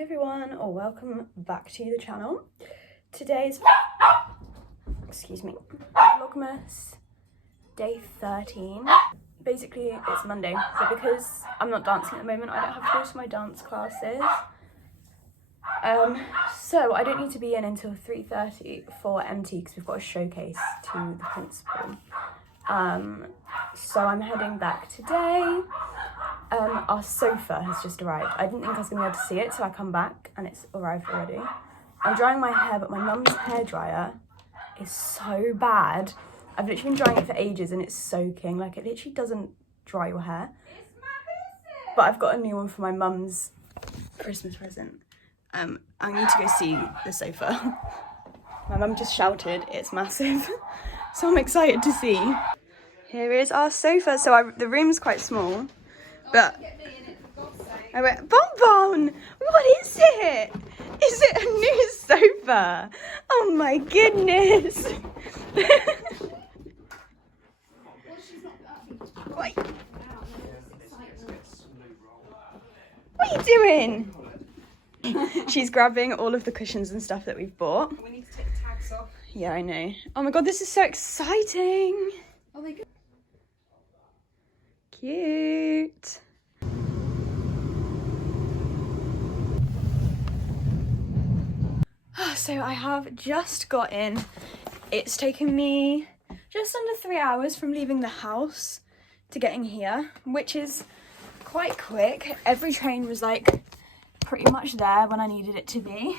Hey everyone, or welcome back to the channel. Today's, excuse me, Vlogmas Day 13. Basically, it's Monday, so because I'm not dancing at the moment, I don't have to go to my dance classes. So I don't need to be in until 3:30 for MT because we've got a showcase to the principal. So I'm heading back today. Our sofa has just arrived. I didn't think I was going to be able to see it, so I come back and it's arrived already. I'm drying my hair, but my mum's hairdryer is so bad. I've literally been drying it for ages and it's soaking. Like, it literally doesn't dry your hair. But I've got a new one for my mum's Christmas present. I need to go see the sofa. My mum just shouted, it's massive. So I'm excited to see. Here is our sofa. So the room's quite small. But I went, Bonbon, what is it? Is it a new sofa? Oh my goodness. What are you doing? She's grabbing all of the cushions and stuff that we've bought. We need to take the tags off. Yeah, I know. Oh my god, this is so exciting. Oh my god. Cute. So I have just got in. It's taken me just under 3 hours from leaving the house to getting here, which is quite quick. Every train was like pretty much there when I needed it to be.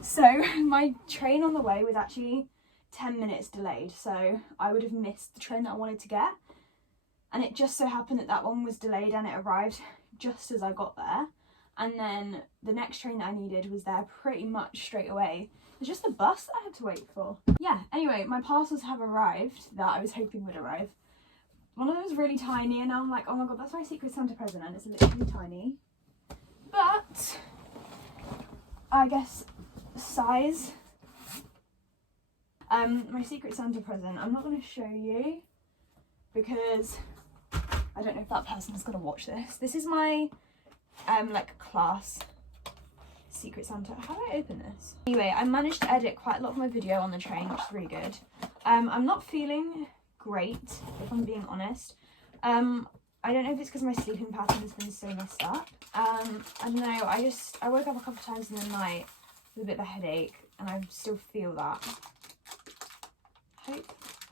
So my train on the way was actually 10 minutes delayed. So I would have missed the train that I wanted to get. And it just so happened that that one was delayed and it arrived just as I got there. And then the next train that I needed was there pretty much straight away. It's just the bus that I had to wait for. Yeah, anyway, my parcels have arrived that I was hoping would arrive. One of them was really tiny and now I'm like, oh my god, that's my Secret Santa present and it's literally tiny. But, I guess, size. My Secret Santa present, I'm not going to show you because I don't know if that person's gonna watch this. This is my like class Secret Santa. How do I open this? Anyway, I managed to edit quite a lot of my video on the train, which is really good. I'm not feeling great, if I'm being honest. I don't know if it's because my sleeping pattern has been so messed up. I don't know, I woke up a couple of times in the night with a bit of a headache and I still feel that.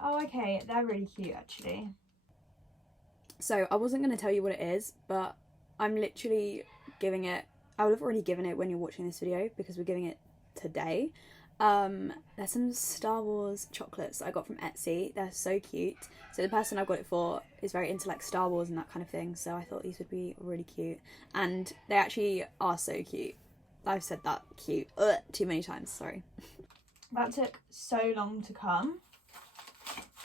Oh, okay, they're really cute actually. So I wasn't going to tell you what it is, but I'm literally giving it, I would have already given it when you're watching this video because we're giving it today. There's some Star Wars chocolates that I got from Etsy. They're so cute. So the person I got it for is very into like Star Wars and that kind of thing. So I thought these would be really cute. And they actually are so cute. I've said that cute too many times, sorry. That took so long to come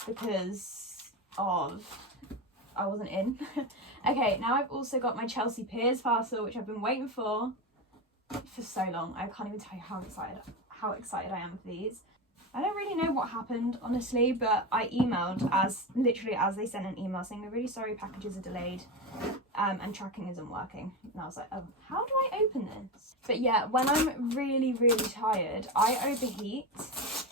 because of I wasn't in. Okay, now I've also got my Chelsea Piers parcel, which I've been waiting for so long. I can't even tell you how excited I am for these. I don't really know what happened, honestly, but I emailed literally as they sent an email saying, we're really sorry, packages are delayed and tracking isn't working. And I was like, oh, how do I open this? But yeah, when I'm really, really tired, I overheat,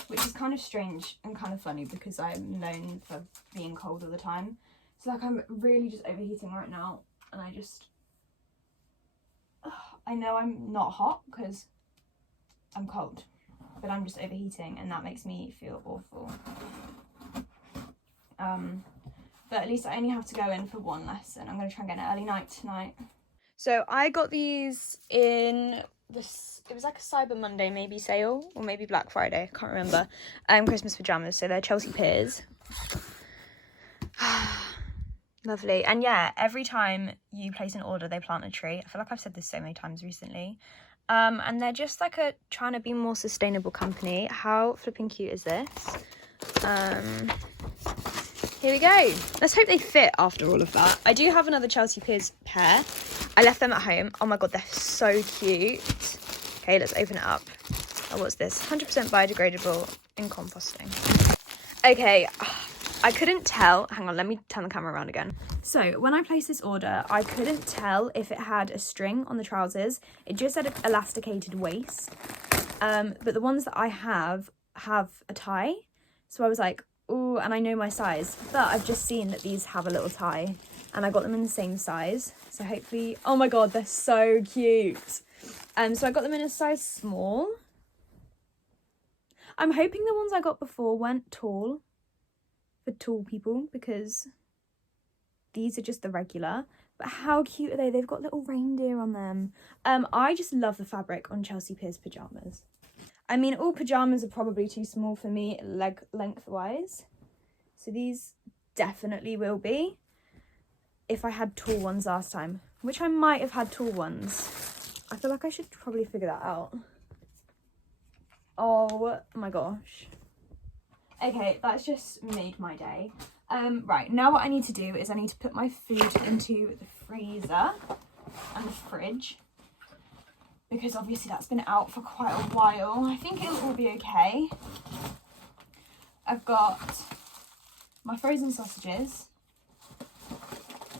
which is kind of strange and kind of funny because I'm known for being cold all the time. So like I'm really just overheating right now and I know I'm not hot because I'm cold, but I'm just overheating and that makes me feel awful. But at least I only have to go in for one lesson. I'm going to try and get an early night tonight. So I got these in this, it was like a Cyber Monday maybe sale or maybe Black Friday, I can't remember. Christmas pajamas, so they're Chelsea Piers. Lovely. And yeah, every time you place an order, they plant a tree. I feel like I've said this so many times recently. And they're just like trying to be more sustainable company. How flipping cute is this? Here we go. Let's hope they fit after all of that. I do have another Chelsea Piers pair. I left them at home. Oh my god, they're so cute. Okay, let's open it up. Oh, what's this? 100% biodegradable in composting. Okay. I couldn't tell, hang on, let me turn the camera around again. So when I placed this order, I couldn't tell if it had a string on the trousers. It just had an elasticated waist. But the ones that I have a tie. So I was like, ooh, and I know my size, but I've just seen that these have a little tie and I got them in the same size. So hopefully, oh my God, they're so cute. So I got them in a size small. I'm hoping the ones I got before weren't tall, for tall people, because these are just the regular. But how cute are they? They've got little reindeer on them. I just love the fabric on Chelsea Peers pyjamas. I mean, all pyjamas are probably too small for me leg length wise, so these definitely will be if I had tall ones last time, which I might have had tall ones. I feel like I should probably figure that out. Oh my gosh. Okay, that's just made my day. Right, now what I need to do is I need to put my food into the freezer and the fridge, because obviously that's been out for quite a while. I think it'll all be okay. I've got my frozen sausages,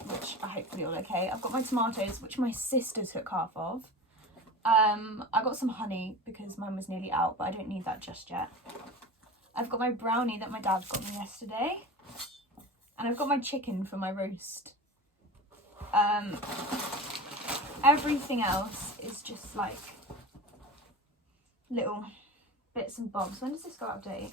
which are hopefully all okay. I've got my tomatoes, which my sister took half of. I got some honey because mine was nearly out, but I don't need that just yet. I've got my brownie that my dad got me yesterday. And I've got my chicken for my roast. Everything else is just like little bits and bobs. When does this go out of date?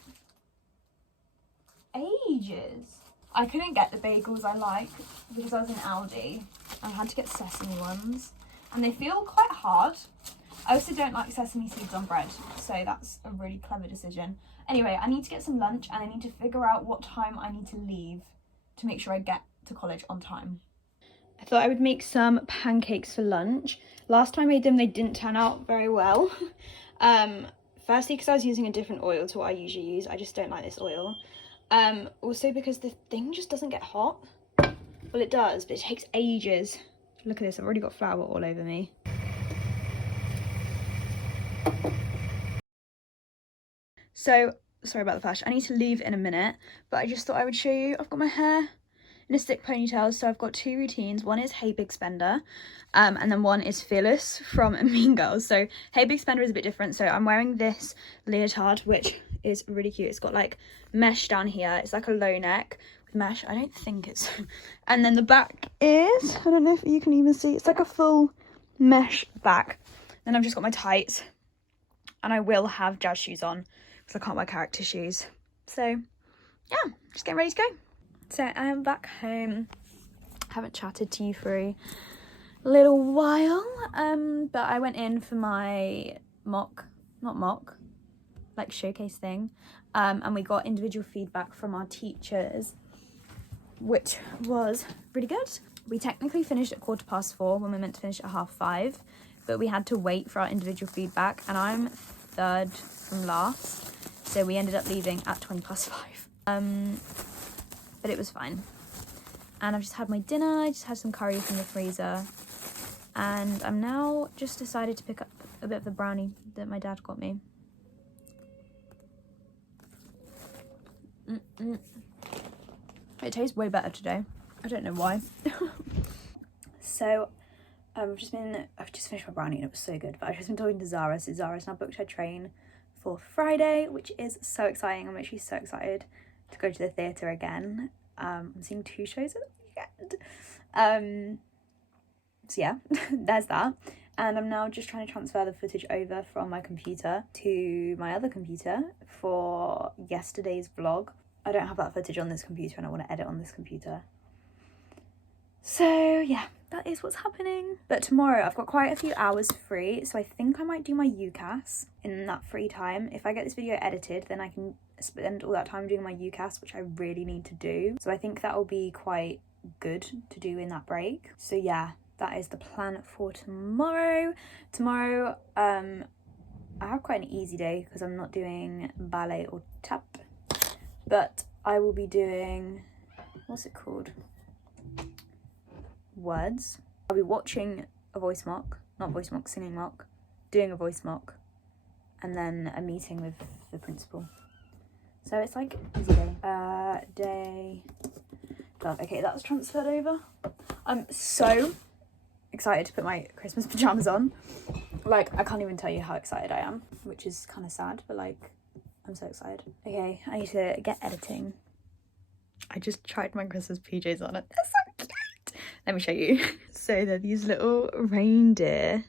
Ages. I couldn't get the bagels I like because I was in Aldi. I had to get sesame ones. And they feel quite hard. I also don't like sesame seeds on bread, so that's a really clever decision. Anyway, I need to get some lunch and I need to figure out what time I need to leave to make sure I get to college on time. I thought I would make some pancakes for lunch. Last time I made them, they didn't turn out very well. Firstly, because I was using a different oil to what I usually use. I just don't like this oil. Also because the thing just doesn't get hot. Well, it does, but it takes ages. Look at this, I've already got flour all over me. So, sorry about the flash. I need to leave in a minute, but I just thought I would show you. I've got my hair in a stick ponytail, so I've got two routines. One is Hey Big Spender, and then one is Fearless from Mean Girls. So Hey Big Spender is a bit different. So I'm wearing this leotard, which is really cute. It's got like mesh down here. It's like a low neck with mesh. I don't think it's... And then the back is, I don't know if you can even see, it's like a full mesh back. Then I've just got my tights, and I will have jazz shoes on because I can't wear character shoes. So yeah, just getting ready to go. So I am back home. I haven't chatted to you for a little while, but I went in for my like showcase thing, and we got individual feedback from our teachers, which was really good. We technically finished at 4:15 when we meant to finish at 5:30, but we had to wait for our individual feedback, and I'm third from last, so we ended up leaving at 5:20. But it was fine. And I've just had my dinner. I just had some curry from the freezer, and I'm now just decided to pick up a bit of the brownie that my dad got me. It tastes way better today. I don't know why. So I've just finished my brownie and it was so good, but I've just been talking to Zara. So Zara's now booked her train for Friday, which is so exciting. I'm actually so excited to go to the theatre again. I'm seeing 2 shows at the weekend. So yeah, there's that. And I'm now just trying to transfer the footage over from my computer to my other computer for yesterday's vlog. I don't have that footage on this computer and I want to edit on this computer. So yeah, that is what's happening. But tomorrow I've got quite a few hours free, so I think I might do my UCAS in that free time. If I get this video edited, then I can spend all that time doing my UCAS, which I really need to do. So I think that will be quite good to do in that break. So yeah, that is the plan for tomorrow. Tomorrow, I have quite an easy day because I'm not doing ballet or tap, but I will be doing, what's it called? Words. I'll be watching a voice mock, not voice mock, singing mock, doing a voice mock, and then a meeting with the principal. So it's like busy day. Day 12. Okay, that's transferred over. I'm so excited to put my Christmas pajamas on. Like, I can't even tell you how excited I am, which is kind of sad, but like, I'm so excited. Okay, I need to get editing. I just tried my Christmas PJs on it. They're so cute. Let me show you. So they're these little reindeer.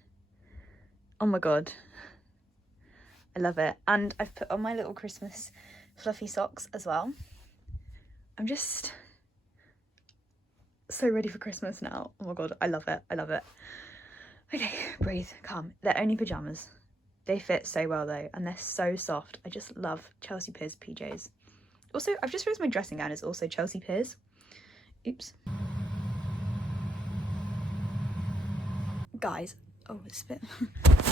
Oh my god. I love it. And I've put on my little Christmas fluffy socks as well. I'm just so ready for Christmas now. Oh my god, I love it. I love it. Okay, breathe, calm. They're only pajamas. They fit so well though, and they're so soft. I just love Chelsea Peers PJs. Also, I've just realised my dressing gown is also Chelsea Peers. Oops. Guys, oh, it's a bit...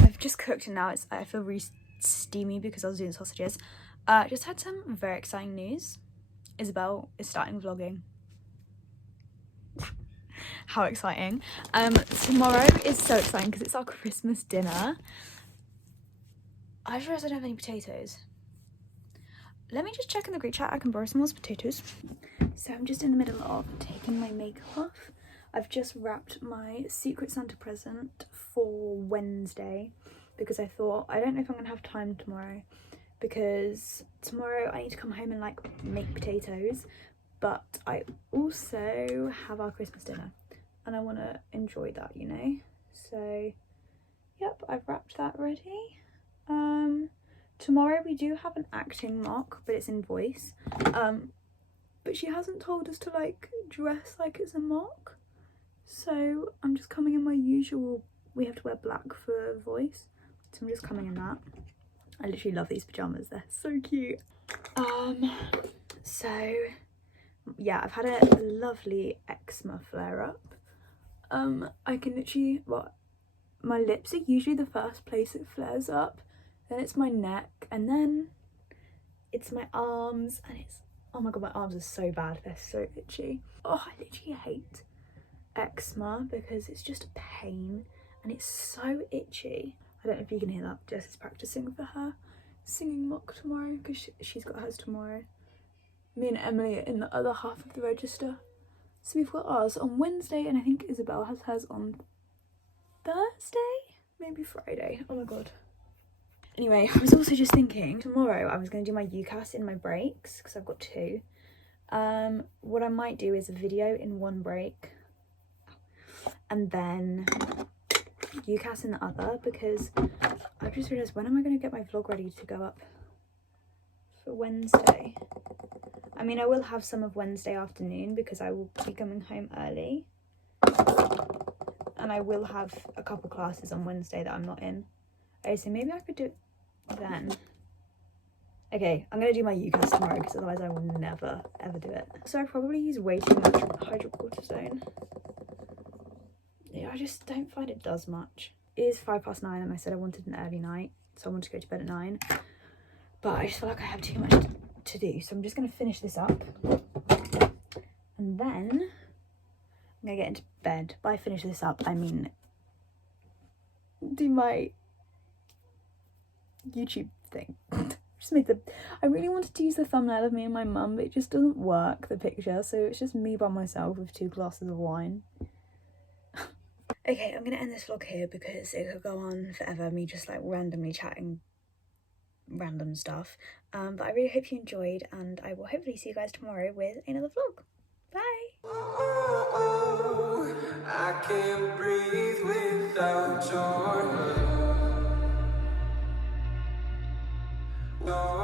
I've just cooked and now I feel really steamy because I was doing sausages. Just had some very exciting news. Isabel is starting vlogging. How exciting. Tomorrow is so exciting because it's our Christmas dinner. I just realised I don't have any potatoes. Let me just check in the group chat. I can borrow some more potatoes. So I'm just in the middle of taking my makeup off. I've just wrapped my Secret Santa present for Wednesday because I thought, I don't know if I'm gonna have time tomorrow, because tomorrow I need to come home and like make potatoes, but I also have our Christmas dinner and I want to enjoy that, you know. So yep, I've wrapped that ready. Tomorrow we do have an acting mock, but it's in voice, but she hasn't told us to like dress like it's a mock, so I'm just coming in my usual, we have to wear black for voice, so I'm just coming in that. I literally love these pajamas, they're so cute. So yeah, I've had a lovely eczema flare up. I can literally, well, my lips are usually the first place it flares up, then it's my neck, and then it's my arms, and it's, oh my god, my arms are so bad, they're so itchy. Oh, I literally hate eczema because it's just a pain and it's so itchy. I don't know if you can hear that. Jess is practicing for her singing mock tomorrow because she's got hers tomorrow. Me and Emily are in the other half of the register. So we've got ours on Wednesday, and I think Isabel has hers on Thursday? Maybe Friday. Oh my god. Anyway, I was also just thinking, tomorrow I was going to do my UCAS in my breaks because I've got 2. What I might do is a video in one break and then UCAS in the other, because I've just realised, when am I going to get my vlog ready to go up for Wednesday? I mean, I will have some of Wednesday afternoon because I will be coming home early, and I will have a couple classes on Wednesday that I'm not in. Okay, so maybe I could do it then. Okay, I'm going to do my UCAS tomorrow because otherwise I will never ever do it. So I probably use way too much hydrocortisone. Yeah, I just don't find it does much. It is 9:05 and I said I wanted an early night, so I wanted to go to bed at 9. But I just feel like I have too much to do, so I'm just going to finish this up. And then I'm going to get into bed. By finish this up, I mean do my YouTube thing. Just made the, I really wanted to use the thumbnail of me and my mum, but it just doesn't work, the picture, so it's just me by myself with 2 glasses of wine. Okay, I'm gonna end this vlog here because it could go on forever, me just like randomly chatting random stuff. But I really hope you enjoyed, and I will hopefully see you guys tomorrow with another vlog. Bye! I can't breathe without your love.